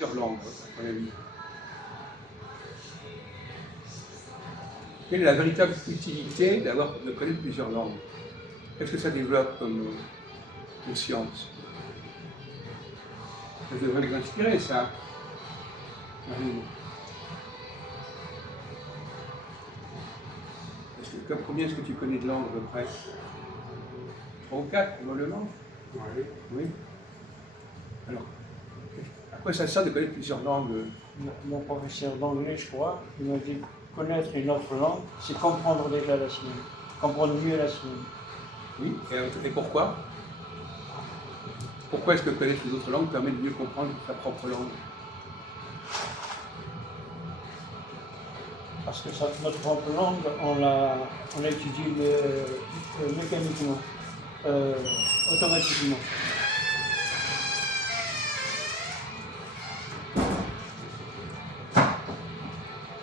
plusieurs langues, à mon avis. Quelle est la véritable utilité de connaître plusieurs langues? Qu'est-ce que ça développe comme science? Ça devrait vous inspirer, ça. Combien est-ce que tu connais de langues à peu près? 3 ou 4 probablement? Oui. Oui. Alors, à quoi ça sert de connaître plusieurs langues? Mon professeur d'anglais, je crois, il m'a dit connaître une autre langue, c'est comprendre déjà la sienne, comprendre mieux la sienne. Oui, et pourquoi? Pourquoi est-ce que connaître les autres langues permet de mieux comprendre sa propre langue? Parce que notre propre langue, on l'a étudiée mécaniquement, automatiquement.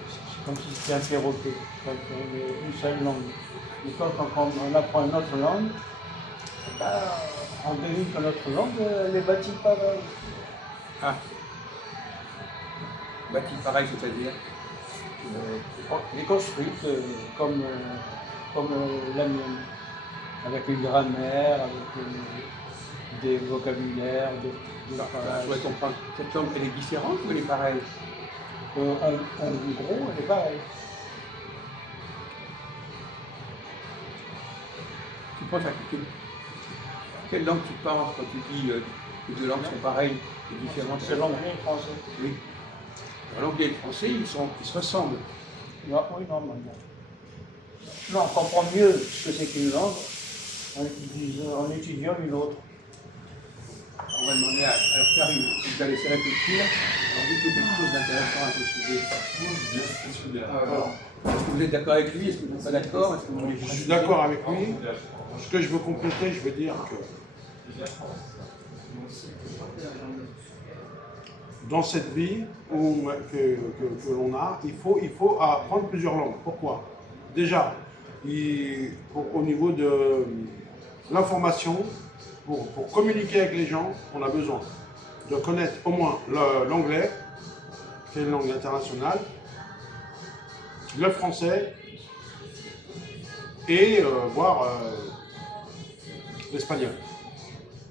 C'est comme si c'était un perroquet, une seule langue. Et quand on apprend une autre langue, on devine que notre langue, elle est bâtie pareil. Ah, bâtie pareil, c'est-à-dire? Elle est construite comme la mienne, avec une grammaire, avec des vocabulaires, des phrases. Je comprendre. Cette langue, elle est différente ou elle est pareille? En gros, elle est pareille. Tu penses à quelle langue tu penses quand tu dis que les deux langues sont pareilles et différentes? C'est l'anglais et le français. Oui. L'anglais et le français, ils se ressemblent. Non, oui, non. Non, on comprend mieux ce que c'est qu'une langue en étudiant une autre. On va demander à Karine, si vous allez laisser réfléchir, alors dites quelque chose d'intéressant à ce sujet. Est-ce que vous êtes d'accord avec lui? Est-ce que vous n'êtes pas d'accord? Je suis d'accord avec lui. Ce que je veux compléter, je veux dire que dans cette vie que l'on a, il faut apprendre plusieurs langues. Pourquoi? Déjà, au niveau de l'information, pour communiquer avec les gens, on a besoin de connaître au moins l'anglais, qui est une langue internationale, le français et voire l'espagnol.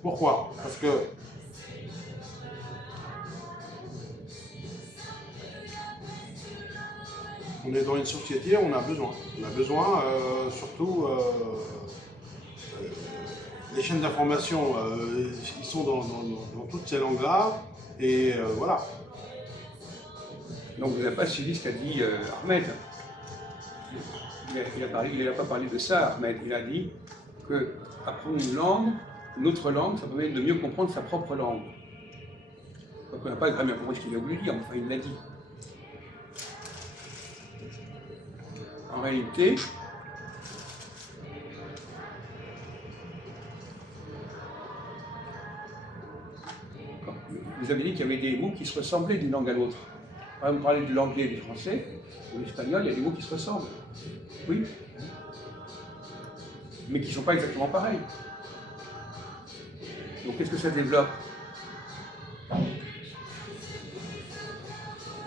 Pourquoi? Parce que on est dans une société, on a besoin. On a besoin, surtout, les chaînes d'information, ils sont dans toutes ces langues-là, et voilà. Donc vous n'avez pas suivi ce qu'a dit Ahmed. Il n'a pas parlé de ça, Ahmed. Il a dit que apprendre une autre langue, ça permet de mieux comprendre sa propre langue. Donc on n'a pas vraiment compris ce qu'il a voulu dire, enfin il l'a dit. En réalité, vous avez dit qu'il y avait des mots qui se ressemblaient d'une langue à l'autre. Par exemple, vous parlez de l'anglais et du français, ou l'espagnol, il y a des mots qui se ressemblent. Oui. Mais qui ne sont pas exactement pareils. Donc qu'est-ce que ça développe?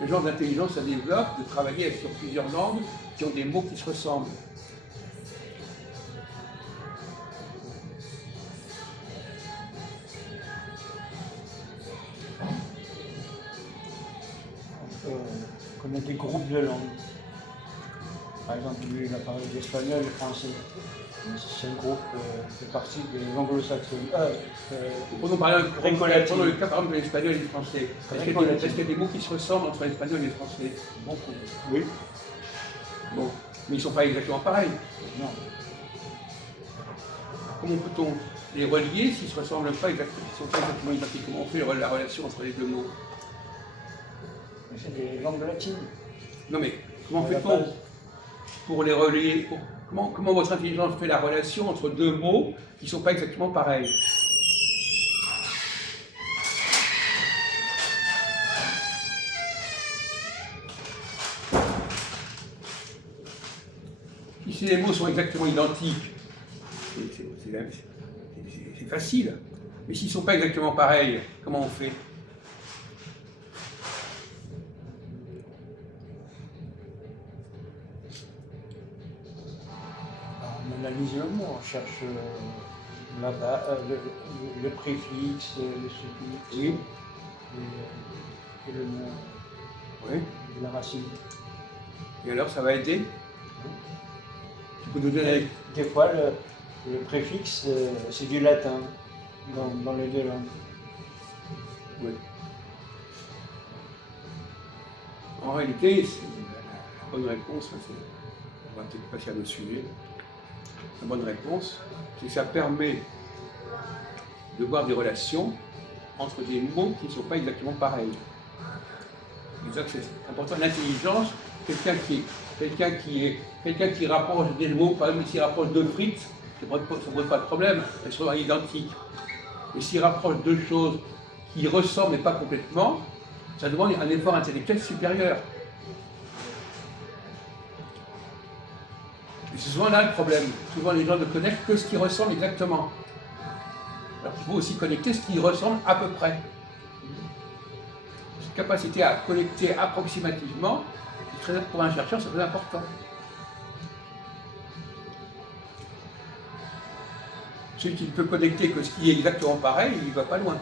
Le genre d'intelligence, ça développe de travailler sur plusieurs langues qui ont des mots qui se ressemblent. On connaît des groupes de langues. Par exemple, lui, il a parlé d'espagnol et français. C'est un groupe qui fait partie des anglo-saxons. Prenons le cas par exemple de l'espagnol et du français. Est-ce qu'il y a des mots qui se ressemblent entre l'espagnol et le français? Beaucoup. Oui. Bon, mais ils ne sont pas exactement pareils. Non. Comment peut-on les relier s'ils ne se ressemblent pas exactement, s'ils ne sont pas exactement identiques? Comment on fait la relation entre les deux mots? C'est des langues latines. Non mais, comment fait-on pour les relier? Comment votre intelligence fait la relation entre deux mots qui ne sont pas exactement pareils? Si les mots sont exactement identiques, c'est facile. Mais s'ils ne sont pas exactement pareils, comment on fait? analyse le mot, on cherche le préfixe, le suffixe Oui, et le nom oui. de la racine. Et alors, ça va aider? Tu peux nous donner... Des fois, le préfixe, c'est du latin dans les deux langues. Oui. En réalité, la bonne réponse, on va peut-être passer à notre sujet. La bonne réponse, c'est que ça permet de voir des relations entre des mots qui ne sont pas exactement pareils. C'est important. L'intelligence, quelqu'un qui rapproche des mots, par exemple, s'il rapproche deux frites, ça ne pose pas de problème, elles sont identiques. Mais s'il rapproche deux choses qui ressemblent mais pas complètement, ça demande un effort intellectuel supérieur. Et c'est souvent là le problème. Souvent les gens ne connectent que ce qui ressemble exactement. Alors qu'il faut aussi connecter ce qui ressemble à peu près. Cette capacité à connecter approximativement, pour un chercheur, c'est très important. Celui qui ne peut connecter que ce qui est exactement pareil, il ne va pas loin.